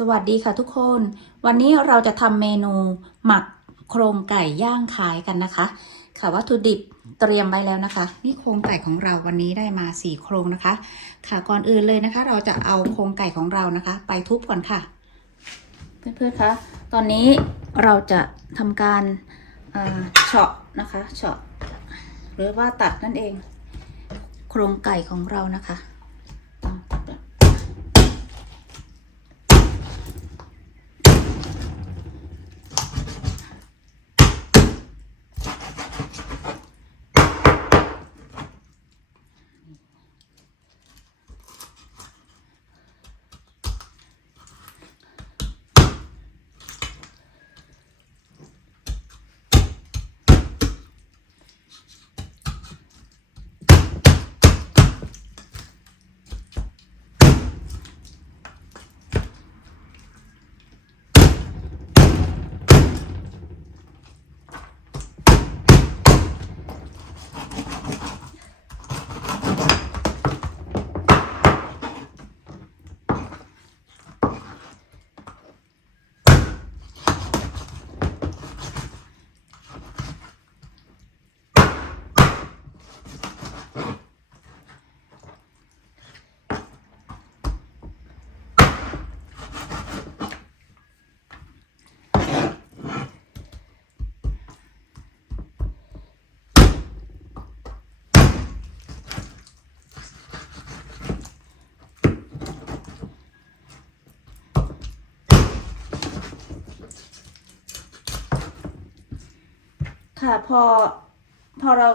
สวัสดีค่ะทุกคน วันนี้เราจะทำเมนูหมักโครงไก่ย่างขายกันนะคะ ค่ะวัตถุดิบเตรียมไว้แล้วนะคะ นี่โครงไก่ของเราวันนี้ได้มาสี่โครงนะคะ ค่ะก่อนอื่นเลยนะคะ เราจะเอาโครงไก่ของเรานะคะ ไปทุบก่อนค่ะ เพื่อนๆคะตอนนี้เราจะทำการเอ่อเฉาะนะคะเฉาะหรือว่าตัดนั่นเอง โครงไก่ของเรานะคะ ค่ะ พอพอเรา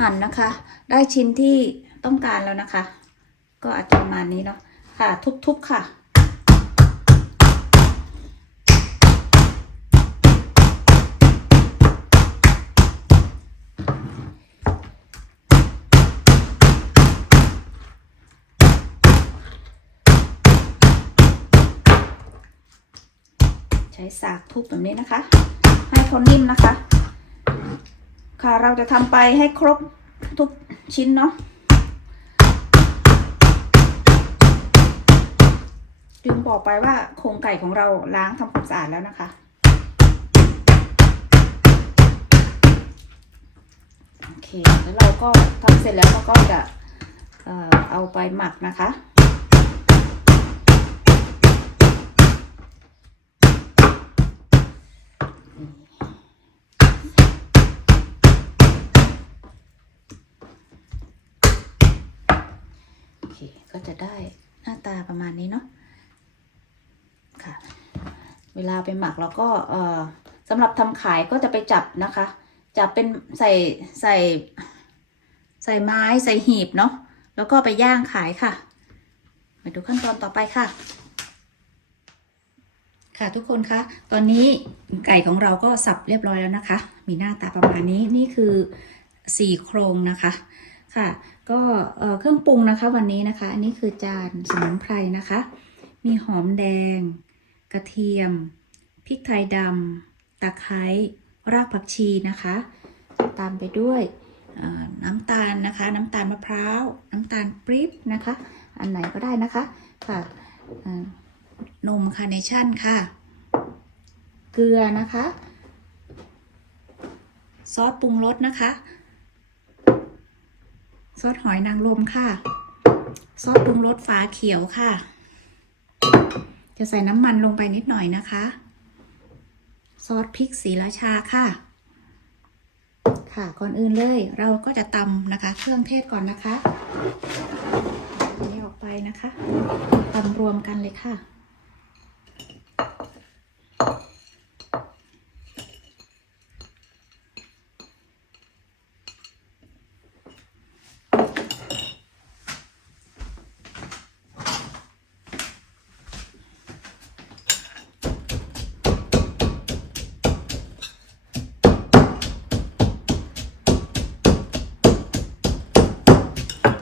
หั่นนะคะ ได้ชิ้นที่ต้องการแล้วนะคะ ก็อาจจะประมาณนี้เนาะค่ะ ทุบๆค่ะใช้สากทุบแบบนี้นะคะ ให้เขานิ่มนะคะ ค่ะ เราจะทำไปให้ครบทุกชิ้นเนาะลืมบอกไปว่าโครงไก่ของเราล้างทำความสะอาดแล้วนะคะ โอเค แล้วเราก็ทำเสร็จแล้วเราก็จะเออเอาไปหมักนะคะ เค ก็จะได้หน้าตาประมาณนี้เนาะค่ะ เวลาไปหมักเราก็เอ่อสำหรับทำขายก็จะไปจับนะคะ จับเป็นใส่ใส่ ใส่ไม้ใส่หีบเนาะแล้วก็ไปย่างขายค่ะ มาดูขั้นตอนต่อไปค่ะ ค่ะทุกคนคะตอนนี้ไก่ของเราก็สับเรียบร้อยแล้วนะคะ มีหน้าตาประมาณนี้นี่คือสี่โครงนะคะ ค่ะ ก็เครื่องปรุงนะคะวันนี้นะคะ อันนี้คือจานสมุนไพรนะคะ มีหอมแดง กระเทียม พริกไทยดำตะไคร้รากผักชีนะคะ ตามไปด้วยน้ำตาลนะคะ น้ำตาลมะพร้าว น้ำตาลปริ๊บนะคะ อันไหนก็ได้นะคะค่ะนมคาร์เนชั่นค่ะ เกลือนะคะ ซอสปรุงรสนะคะ ซอสหอยนางรมค่ะ ซอสปรุงรสฝาเขียวค่ะ จะใส่น้ำมันลงไปนิดหน่อยนะคะ ซอสพริกสีราชาค่ะ ค่ะก่อนอื่นเลยเราก็จะตำนะคะ เครื่องเทศก่อนนะคะนนี้ออกไปนะคะตำรวมกันเลยค่ะ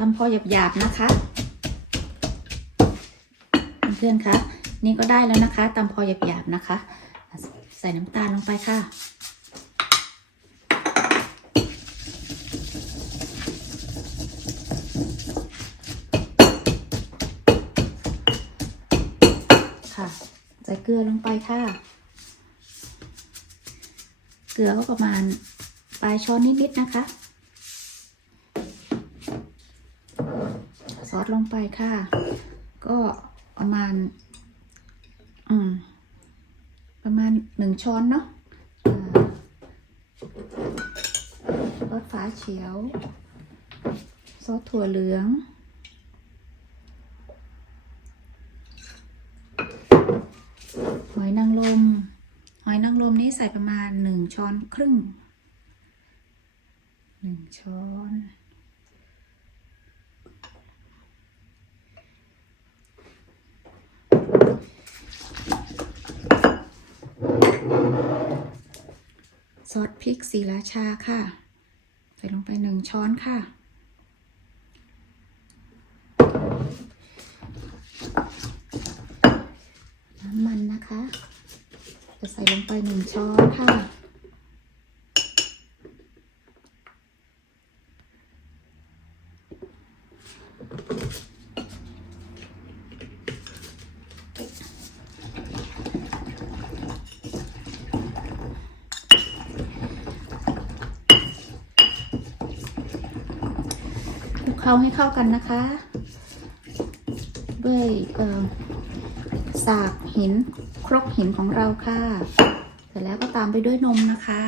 ำพอหยาบๆนะคะเพื่อนคะนี่ก็ได้แล้วนะคะตำพอหยาบๆนะคะ ใส่น้ำตาลลงไปค่ะค่ะใส่เกลือลงไปค่ะ เกลือก็ประมาณปลายช้อนนิดๆนะคะ อสลงไปค่ะ ก็ประมาณ อืม ประมาณหนึ่งช้อนเนาะอ่ารสฟ้าเขียว ซอสถั่วเหลือง หอยนางรม หอยนางรมนี่ใส่ประมาณหนึ่งช้อนครึ่งหนึ่งช้อน ซอสพริกสีราชาค่ะ ใส่ลงไปหนึ่งช้อนค่ะ น้ำมันนะคะ จะใส่ลงไปหนึ่งช้อนค่ะ เคล้าให้เข้ากันนะคะ ด้วยสากหินครกหินของเราค่ะ เสร็จแล้วก็ตามไปด้วยนมนะคะ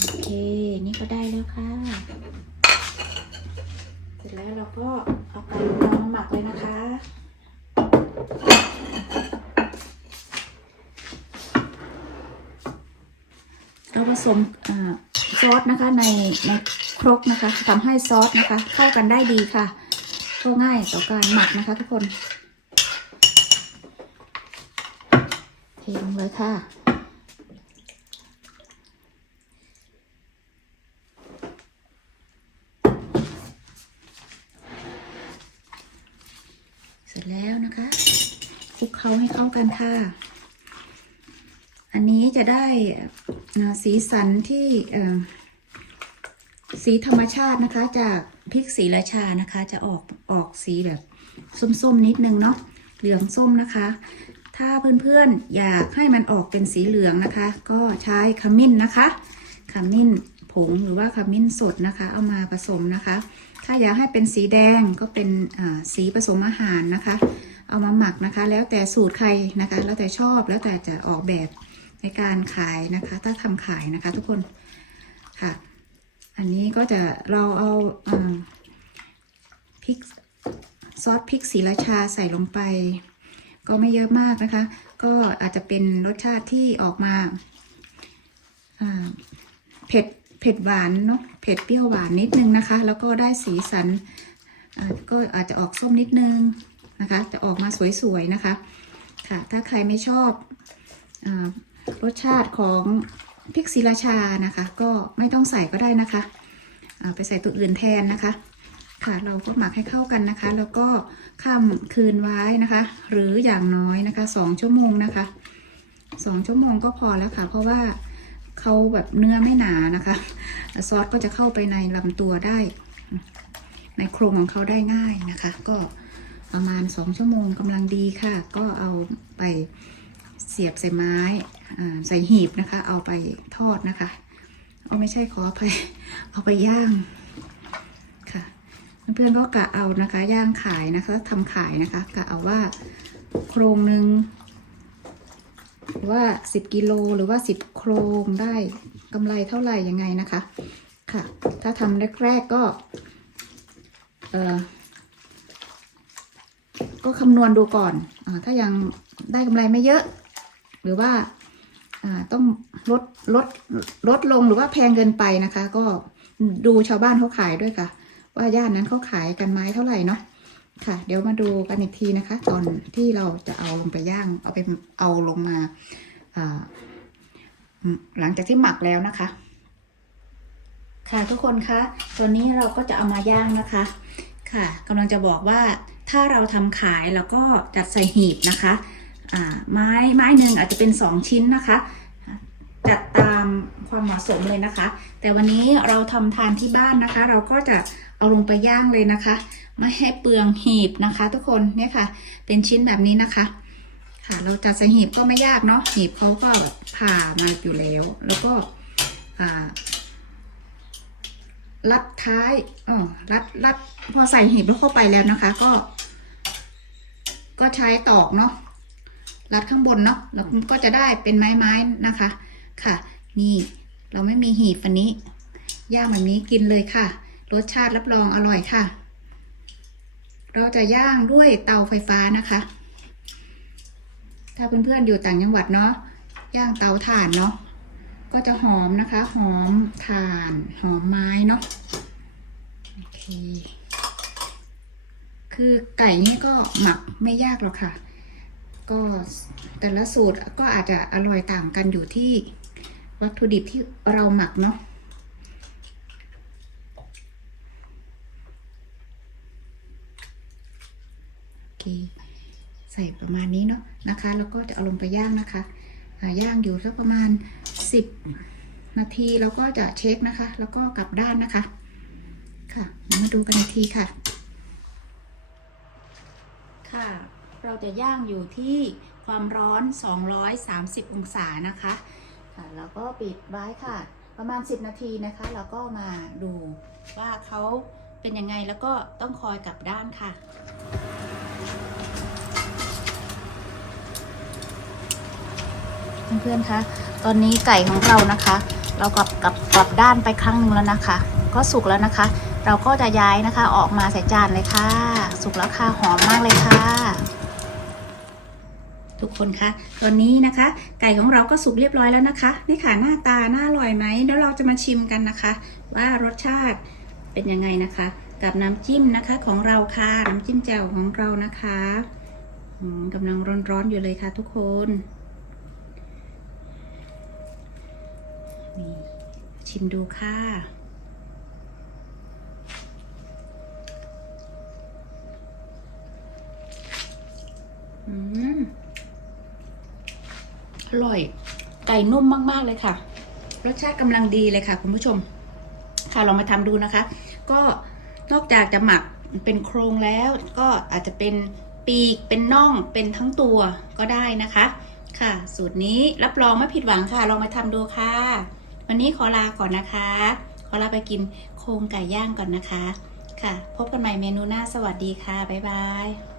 โอเค นี่ก็ได้ แล้วค่ะ เสร็จแล้วเราก็เอาไก่ของเรามาหมักเลยนะคะเราผสมอซอสนะคะในในครกนะคะทำให้ซอสนะคะ เข้ากันได้ดีค่ะก็ง่ายต่อการหมักนะคะทุกคนเทลงเลยค่ะ เสร็จแล้วนะคะค ลุกเคล้าให้เข้ากันค่ะ อันนี้จะได้สีสันที่สีธรรมชาตินะคะ จากพริกสีราชานะคะ จะออกออกสีแบบส้มๆนิดนึงเนาะเหลืองส้มนะคะ ถ้าเพื่อนๆอยากให้มันออกเป็นสีเหลืองนะคะ ก็ใช้ขมิ้นนะคะขมิ้นผงหรือว่าขมิ้นสดนะคะ เอามาผสมนะคะ ถ้าอยากให้เป็นสีแดงก็เป็นสีผสมอาหารนะคะ เอามาหมักนะคะ แล้วแต่สูตรใครนะคะ แล้วแต่ชอบแล้วแต่จะออกแบบในการขายนะคะ ถ้าทำขายนะคะ ทุกคนค่ะ อันนี้ก็จะเราเอาอพริกซอสพริกสีราชาใส่ลงไป ก็ไม่เยอะมากนะคะ ก็อาจจะเป็นรสชาติที่ออกมาเผ็ดเผ็ดหวานเนาะเผ็ดเปรี้ยวหวานนิดนึงนะคะ แล้วก็ได้สีสันก็อาจจะออกส้มนิดนึง นะคะ จะออกมาสวยๆนะคะ ค่ะ ถ้าใครไม่ชอบอรสชาติของพริกศรีราชานะคะ ก็ไม่ต้องใส่ก็ได้นะคะไปใส่ตัวอื่นแทนนะคะ ค่ะ เราก็หมักให้เข้ากันนะคะ แล้วก็ข้ามคืนไว้นะคะ หรืออย่างน้อยนะคะสองชั่วโมงนะคะสองชั่วโมงก็พอแล้วค่ะ เพราะว่าเขาแบบเนื้อไม่หนานะคะ ซอสก็จะเข้าไปในลำตัวได้ ในโครงของเขาได้ง่ายนะคะ ก็ ประมาณสองชั่วโมงกำลังดีค่ะ ก็เอาไปเสียบใส่ไม้ใส่หีบนะคะ เอาไปทอดนะคะเอาไม่ใช่ขออภัยเอาไปย่างค่ะ เพื่อนๆก็กะเอานะคะย่างขายนะคะทำขายนะคะกะเอาว่าโครงหนึ่งหรือว่าสิบกิโลหรือว่าสิบโครงได้กำไรเท่าไหร่ยังไงนะคะ ค่ะ ถ้าทำแรกๆก็เออ ก็คำนวณดูก่อนอถ้ายังได้กำไรไม่เยอะ หรือว่าต้องลดลดลดลงหรือว่าแพงเกินไปนะคะ ก็ดูชาวบ้านเขาขายด้วยค่ะ ว่าย่านนั้นเขาขายกันไม้เท่าไหร่เนาะค่ะ เดี๋ยวมาดูกันอีกทีนะคะ ตอนที่เราจะเอาลงไปย่าง เอาไปเอาลงมาหลังจากที่หมักแล้วนะคะ ค่ะทุกคนคะตัวนี้เราก็จะเอามาย่างนะคะ ค่ะกำลังจะบอกว่า ถ้าเราทำขายแล้วก็จัดใส่หีบนะคะอ่าไม้ไม้หนึ่งอาจจะเป็น 2 ชิ้นนะคะ จัดตามความเหมาะสมเลยนะคะ แต่วันนี้เราทำทานที่บ้านนะคะ เราก็จะเอาลงไปย่างเลยนะคะ ไม่ให้เปลืองหีบนะคะ ทุกคนเนี่ยค่ะ เป็นชิ้นแบบนี้นะคะ ค่ะเราจัดใส่หีบก็ไม่ยากเนาะหีบเขาก็แบบผ่ามาอยู่แล้ว แล้วก็อ่า รัดท้ายอ๋อรัดรัดพอใส่หีบแล้วเข้าไปแล้วนะคะ ก็ ก็ใช้ตอกเนาะรัดข้างบนเนาะแล้วก็จะได้เป็นไม้ไม้ๆนะคะ ค่ะ นี่ เราไม่มีหีบอันนี้ย่างแบบนี้กินเลยค่ะ รสชาติรับรองอร่อยค่ะ เราจะย่างด้วยเตาไฟฟ้านะคะ ถ้าเพื่อนๆอยู่ต่างจังหวัดเนาะย่างเตาถ่านเนาะ ก็จะหอมนะคะ หอมถ่าน หอมไม้เนาะโอเค คือไก่นี่ก็หมักไม่ยากหรอกค่ะ ก็แต่ละสูตรก็อาจจะอร่อยต่างกันอยู่ที่วัตถุดิบที่เราหมักเนาะใส่ประมาณนี้เนาะนะคะ แล้วก็จะเอาลงไปย่างนะคะย่างอยู่สักประมาณ 10 นาทีแล้วก็จะเช็คนะคะ แล้วก็กลับด้านนะคะ ค่ะ มาดูกันอีกทีค่ะ ค่ะ เราจะย่างอยู่ที่ความร้อน 230 องศานะคะค่ะแล้วก็ปิดไว้ค่ะ ประมาณ 10 นาทีนะคะ แล้วก็มาดูว่าเขาเป็นยังไงแล้วก็ต้องคอยกลับด้านค่ะเพื่อนๆคะ ตอนนี้ไก่ของเรานะคะ เรากลับกลับกลับด้านไปครั้งหนึ่งแล้วนะคะ ก็สุกแล้วนะคะ เราก็จะย้ายนะคะออกมาใส่จานเลยค่ะ สุกแล้วค่ะหอมมากเลยค่ะทุกคนคะตอนนี้นะคะ ไก่ของเราก็สุกเรียบร้อยแล้วนะคะนี่ค่ะหน้าตาน่าอร่อยไหมแล้วเราจะมาชิมกันนะคะ ว่ารสชาติเป็นยังไงนะคะ กับน้ำจิ้มนะคะของเราค่ะน้ำจิ้มแจ่วของเรานะคะอืมกำลังร้อนๆอยู่เลยค่ะทุกคน ชิมดูค่ะ อืม อร่อย ไก่นุ่มมาก ๆ เลยค่ะ รสชาติกำลังดีเลยค่ะ คุณผู้ชม ค่ะลองมาทำดูนะคะ ก็นอกจากจะหมักเป็นโครงแล้ว ก็อาจจะเป็นปีก เป็นน่อง เป็นทั้งตัวก็ได้นะคะ ค่ะ สูตรนี้รับรองไม่ผิดหวังค่ะ ลองมาทำดูค่ะ วันนี้ขอลาก่อนนะคะ ขอลาไปกินโครงไก่ย่างก่อนนะคะ ค่ะ พบกันใหม่เมนูหน้าสวัสดีค่ะ บ๊ายบาย